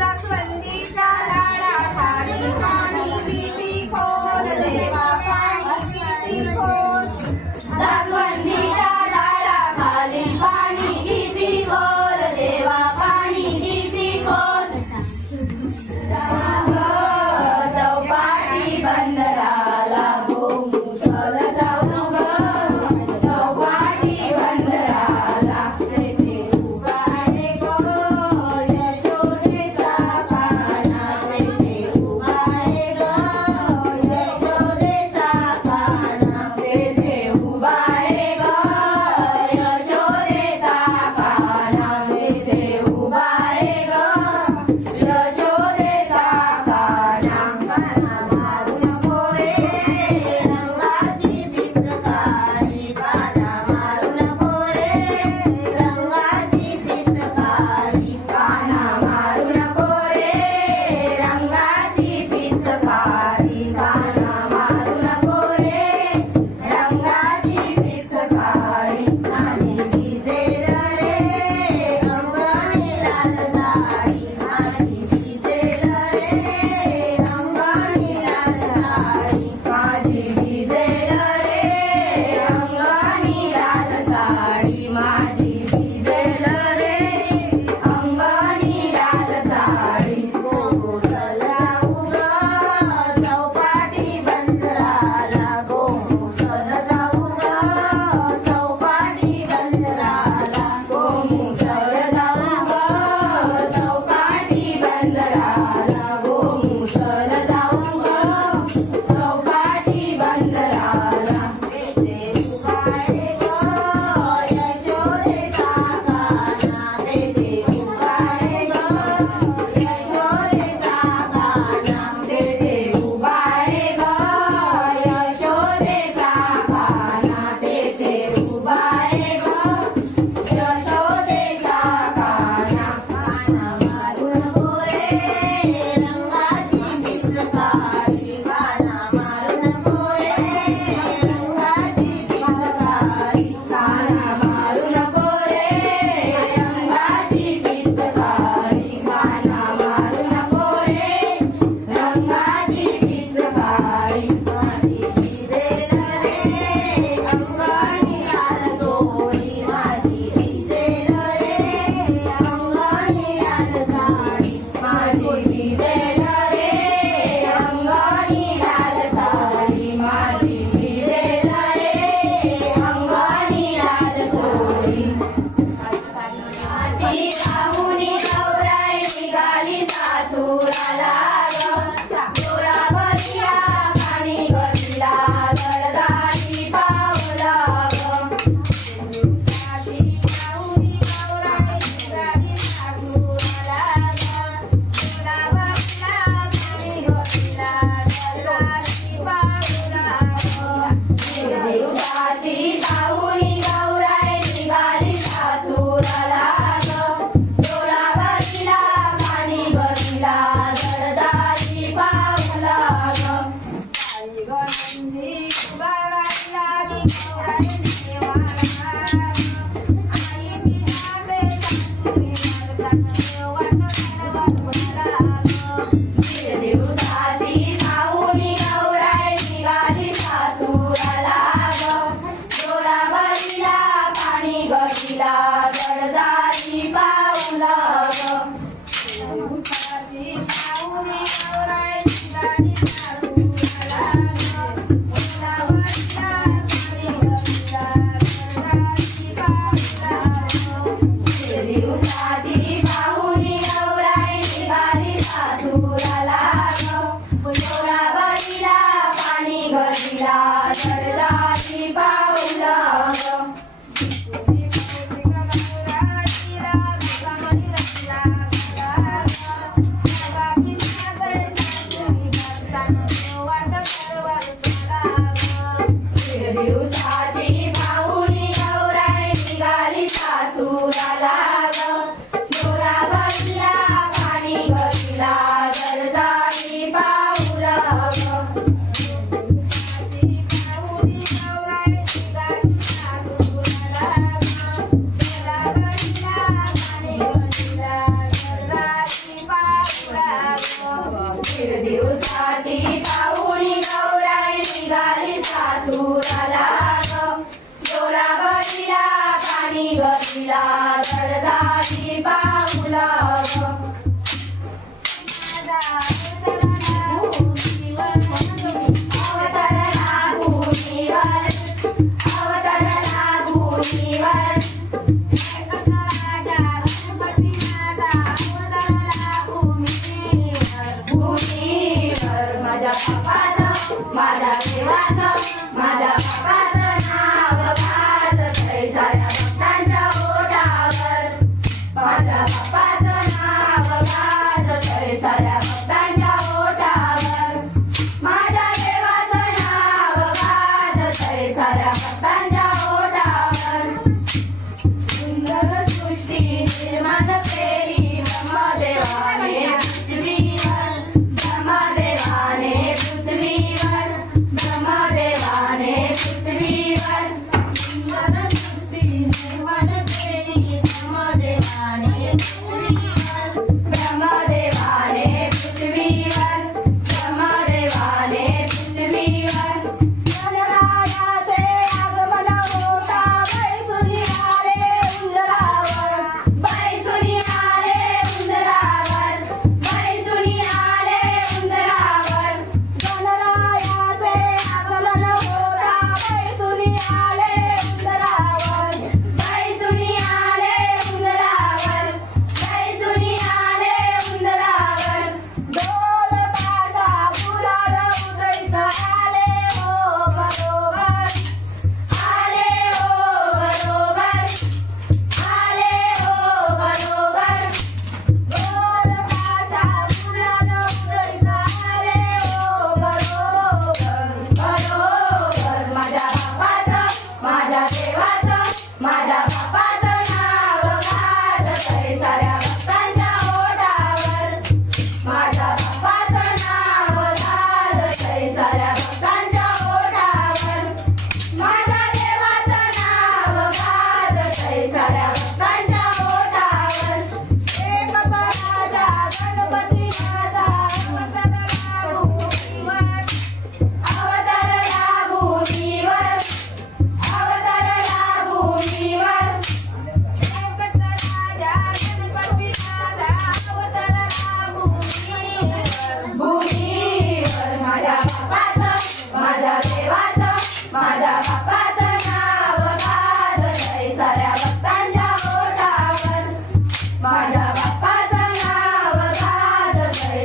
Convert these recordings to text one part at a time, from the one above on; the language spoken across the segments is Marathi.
जास्वंदीच्या झाडाखाली पाणी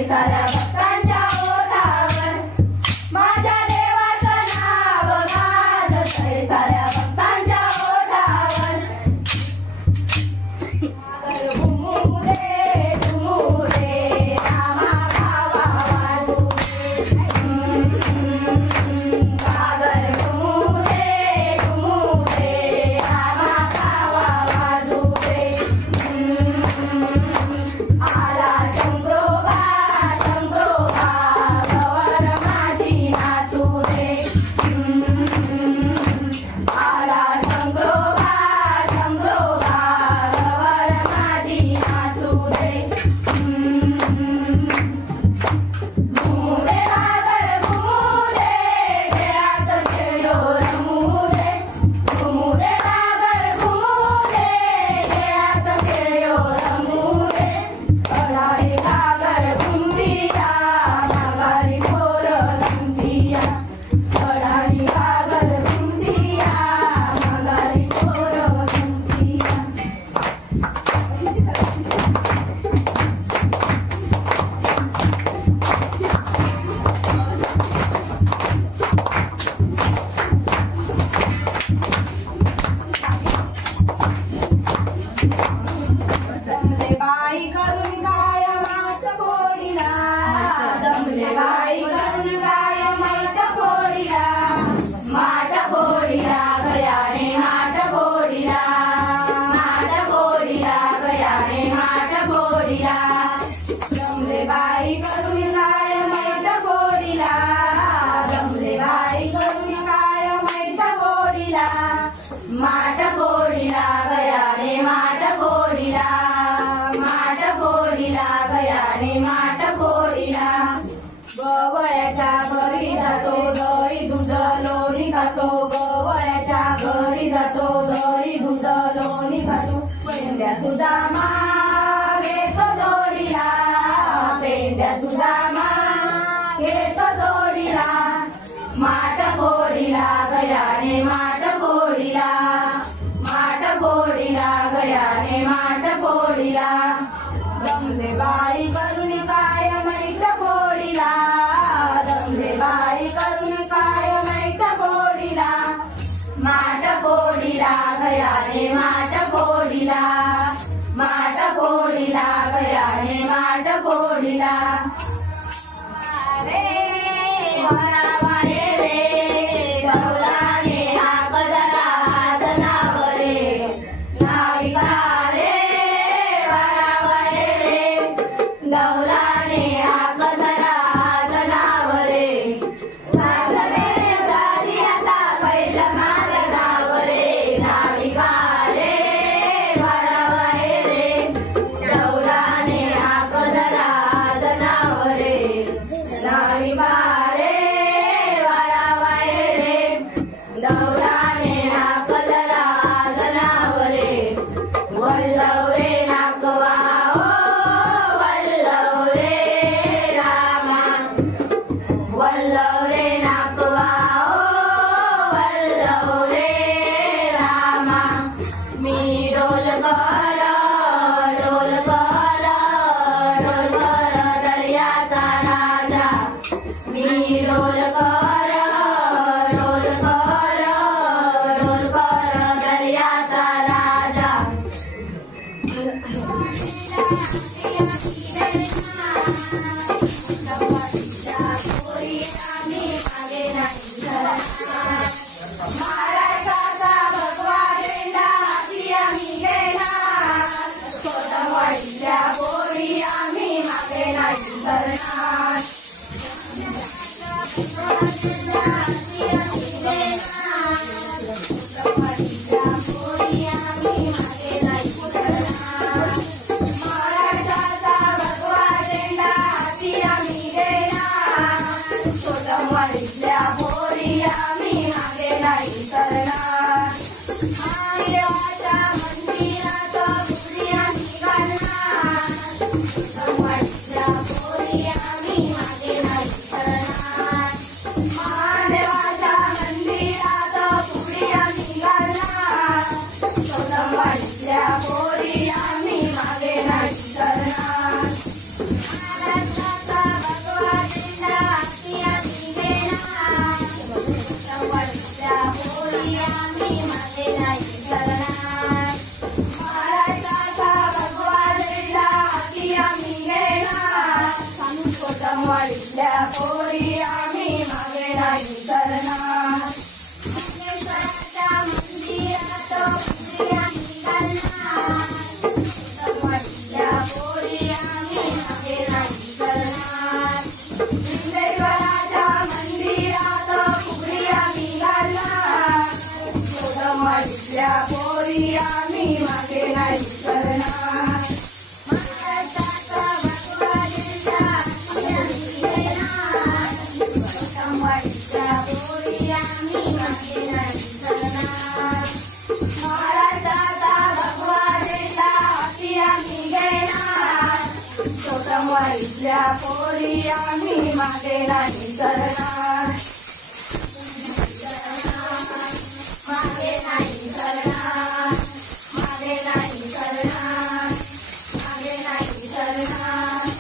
साऱ्या भक्तांच्या ओठावर माझ्या देवाचं नाव गाजतंय साऱ्या भक्तांच्या ओठावर घुमू दे रामा भावा वाजू दे सागर घुमू दे रामा भावा वाजू दे आला शंकरोबा गवर माझी नाचू दे आला शंकरोबा गवर माझी नाचू दे घुमू दे सागर घुमू दे खेळात खेळो रमू दे घुमू दे सागर घुमू दे खेळात खेळो रमू दे कडाई सागर घुमतीया माघारी पोर घुमतीया कडाई सागर घुमतीया माघारी पोर घुमतीया जमले बाई करून काय मात पोळीला जमले बाई करून काय मात पोळीला गयाने माट पोळीला गयाने माट पोळीला जमले बाई करून काय मात पोळीला जमले बाई करून काय मात पोळीला माट पोळीला गयाने माट पोळीला गयाने माट पोळीला गवळ्याच्या घरी जातो दही दूध लोणी खातो गवळ्याच्या घरी जातो दही दूध लोणी खातो पेंड्या सुदामा घेतो जोडीला पेंड्या सुदामा घेतो जोडीला माट पोळीला गयाने माट पोळीला गयाने माट पोळीला जमले बाई करून काय मैट पोळीला जमले बाई करून काय मैट पोळीला माट पोळीला गयाने माट पोळीला गयाने माट पोळीला रे वरावा रे गवळाने हाक धरा जनावरे नाविका रे वरावा रे गवळाने हाक धरा जनावरे सासरे दारी आता पहिलं माझं गाव रे नाविका रे वरावा रे गवळाने हाक धरा जनावरे नाविका रे वरावा रे गवळाने हाक धरा जनावरे वल्लव रे नाकवा हो वल्लव रे रामा वल्लव रे नाकवा हो वल्लव रे रामा मी डोल कर दर्याचा राजा मी डोल कर दर्याचा राजा महाराष्ट्राचा भगवा झेंडा हाती आम्ही घेणार कोतवाडीच्या पोरी आम्ही मागे नाही सरणार कोतवाडीच्या पोरी आम्ही मागे नाही सरणार महाराष्ट्राचा भगवा झेंडा हाती आम्ही घेणार कोतवाडीच्या पोरी आम्ही मागे नाही सरणार महादेवाच्या मंदिरात गुढी आम्ही घालणार कोतवाडीच्या पोरी आम्ही मागे नाही सरणार वाडीतल्या पोरी आम्ही मागे नाही करणार मंदिरात वाडीतल्या पोरी आम्ही मागे नाही करणार लिंगेश्वराच्या मंदिरात फुगडी आम्ही घालणार वाडीतल्या पोरी आम्ही मागे नाही करणार वाडीतल्या पोरी आम्ही मागे नाही करणार मागे नाही करणार मागे नाही करणार मागे नाही करणार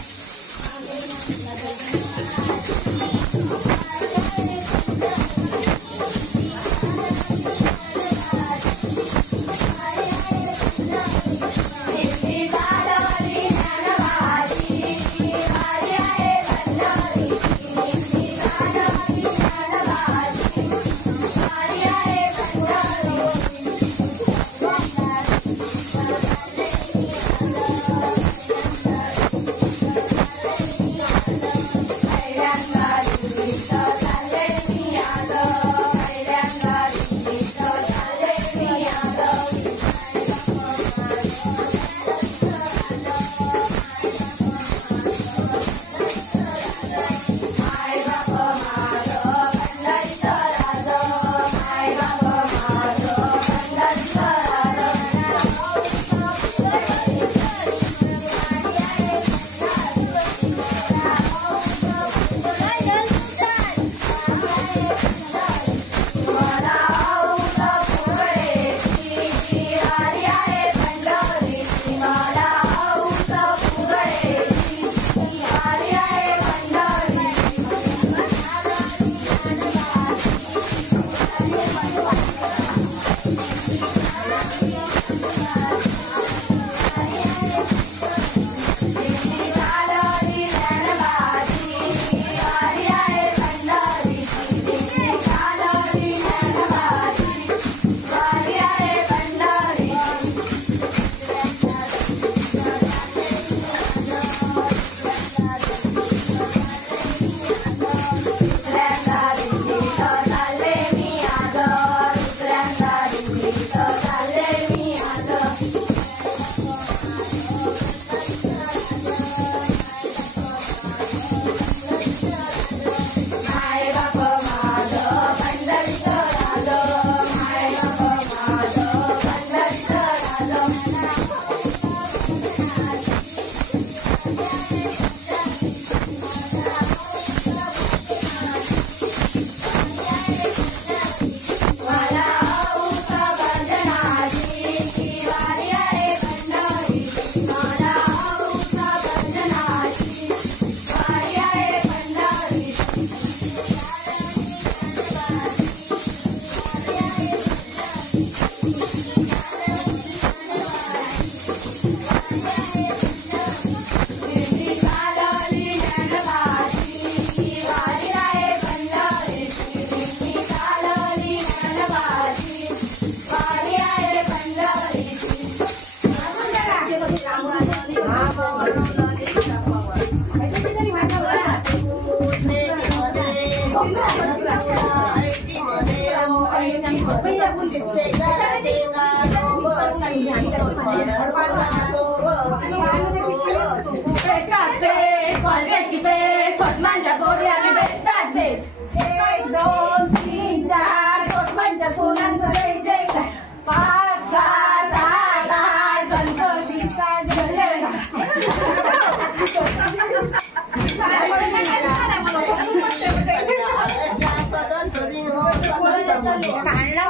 काढला